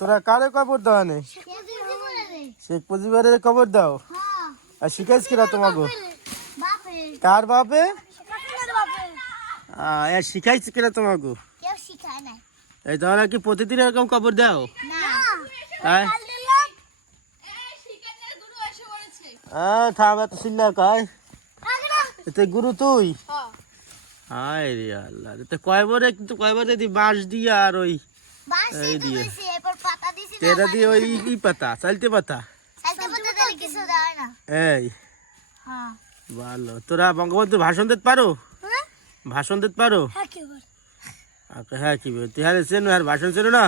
তোরা কারে কবর দাও নে? শেখ মুজিবের কবর দাও। আর শিখাইছ কিনা তোমাকে? কার বাপে? শিখাইছ কিনা তোমাকে? এই তোমরা কি প্রতিদিন এরকম কবর দাও? হ্যাঁ থাম, এত চিন্তা কয় এতে গুরু তুই? হায় রে আল্লাহ, কয়বারে কিন্তু কয়বারে দি বাঁশ দিয়া আর ওই এই দিয়ে তেরা দিয়ে ওই ই পাতা চালতে পাতা। এই ভালো, তোরা বঙ্গবন্ধু ভাষণ দিতে পারো? ভাষণ দিতে পারো? হ্যাঁ কি তুই হ্যাঁ চেনো আর ভাষণ চেনো না?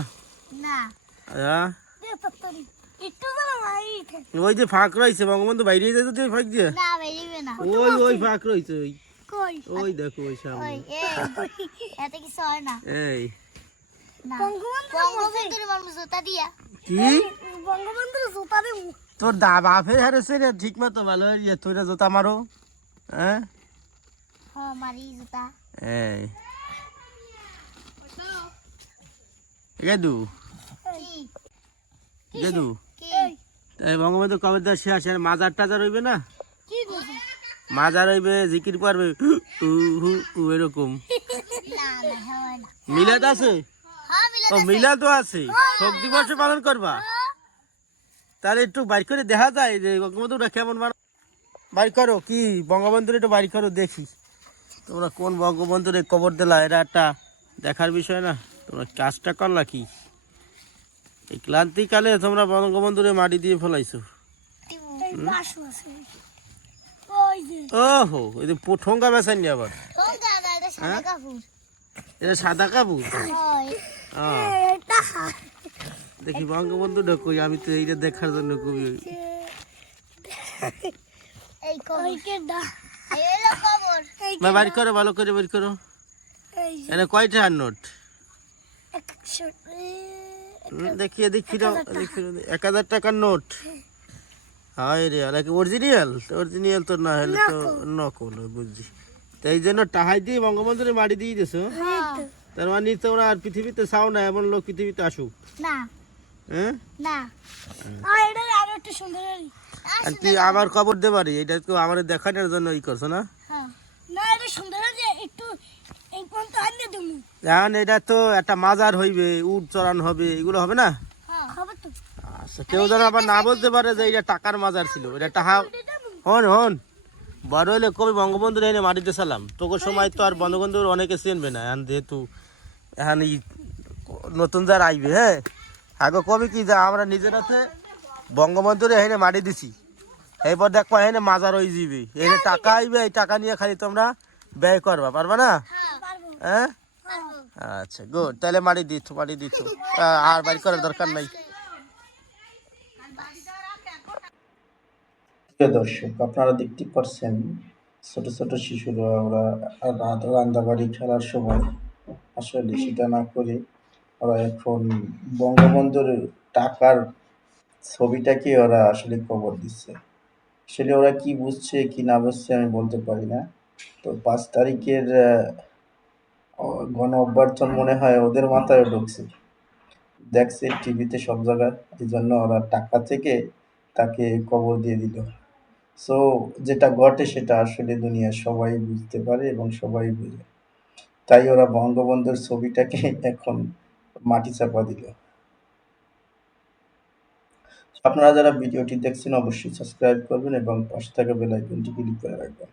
ওই যে ফাঁক রয়েছে বঙ্গবন্ধু বাইরে যায় তো ফাঁক দিয়ে ওই ওই ফাঁক রয়েছে ওই ওই দেখো ওই সামনে এই তোর দা বাপের হারেছে রে ঠিক মতো ভালো তোর জুতা মারো। হ্যাঁ এই গেদু গেদু এই বঙ্গবন্ধু কবে দেওয়া শেষ আর মাজার টাজার হইবে না? মাজার হইবে জিকির পারবে এরকম মিলাদ আছে? ও মিলাদ তো আছে, শোক দিবসে পালন করবা? তাহলে একটু বাইর করে দেখা যায় যে বঙ্গবন্ধুটা কেমন বাইর করো কি বঙ্গবন্ধুর একটু বাইর করো দেখি তোমরা কোন বঙ্গবন্ধুরে কবর দিলা, এটা একটা দেখার বিষয় না? তোমরা কাজটা করলা কি? এই ক্লান্তিকালে তোমরা বঙ্গবন্ধুরে মাটি দিয়ে ফেলাইছো। ওহো এই যে ঠোঙ্গা বেসাই নি আবার? এটা সাদা কাপড়। দেখি বঙ্গবন্ধু ঢুকুই, আমি তো এইটা দেখার জন্য খুবই বাড়ি করো, ভালো করে বাড়ি করো। এনে কয়টা নোট দেখিয়ে দেখি 1000 টাকার নোট। হায় রে অরিজিনাল? অরিজিনাল তো না হলে তো নকল বুঝছি। এই জন্য টাহাই দিয়ে বঙ্গবন্ধুরে মাটি দিয়ে দিছো। তার মানে তোমরা আর পৃথিবীতে চাও না এমন লোক পৃথিবীতে আসুক? আর কি আমার খবর দে পারি? এটা তো আমার দেখানোর জন্য ই করছো না? এখন এটা তো একটা মাজার হইবে, উট চড়ানো হবে, এগুলো হবে না? আচ্ছা কেউ যেন আবার না বলতে পারে যে এটা টাকার মাজার ছিল। এটা টাকা হন হন বড় হইলে কবি বঙ্গবন্ধুর এনে মাটিতে সালাম। তোকে সময় তো আর বঙ্গবন্ধুর অনেকে চিনবে না এখন, যেহেতু এখন নতুন যারা আইবে। হ্যাঁ আগে কবি কি যা আমরা নিজের হাতে বঙ্গবন্ধুর এখানে মাটি দিছি, এরপর দেখবো এখানে মাজার হয়ে যাবে, এখানে টাকা আইবে, এই টাকা নিয়ে খালি তোমরা ব্যয় করবা, পারবা না? হ্যাঁ আচ্ছা গুড, তাহলে মাটি দিচ্ছ আর বাড়ি করার দরকার নাই। দর্শক আপনারা দেখতে পাচ্ছেন ছোট ছোট শিশুরা ওরা রান্দাবাড়ি খেলার সময় আসলে সেটা না করে ওরা এখন বঙ্গবন্ধুর টাকার ছবিটাকে ওরা আসলে কবর দিচ্ছে। আসলে ওরা কি বুঝছে কি না বুঝছে আমি বলতে পারি না। তো 5 তারিখের গণ অভ্যর্থন মনে হয় ওদের মাথায় ঢুকছে, দেখছে টিভিতে সব জায়গায়, এই জন্য ওরা টাকা থেকে তাকে কবর দিয়ে দিল। সো যেটা ঘটে সেটা আসলে দুনিয়ার সবাই বুঝতে পারে এবং সবাই বুঝে, তাই ওরা বঙ্গবন্ধুর ছবিটাকে এখন মাটি চাপা দিল। আপনারা যারা ভিডিওটি দেখছেন অবশ্যই সাবস্ক্রাইব করবেন এবং পাশে থাকা বেল আইকনটি ক্লিক করে রাখবেন।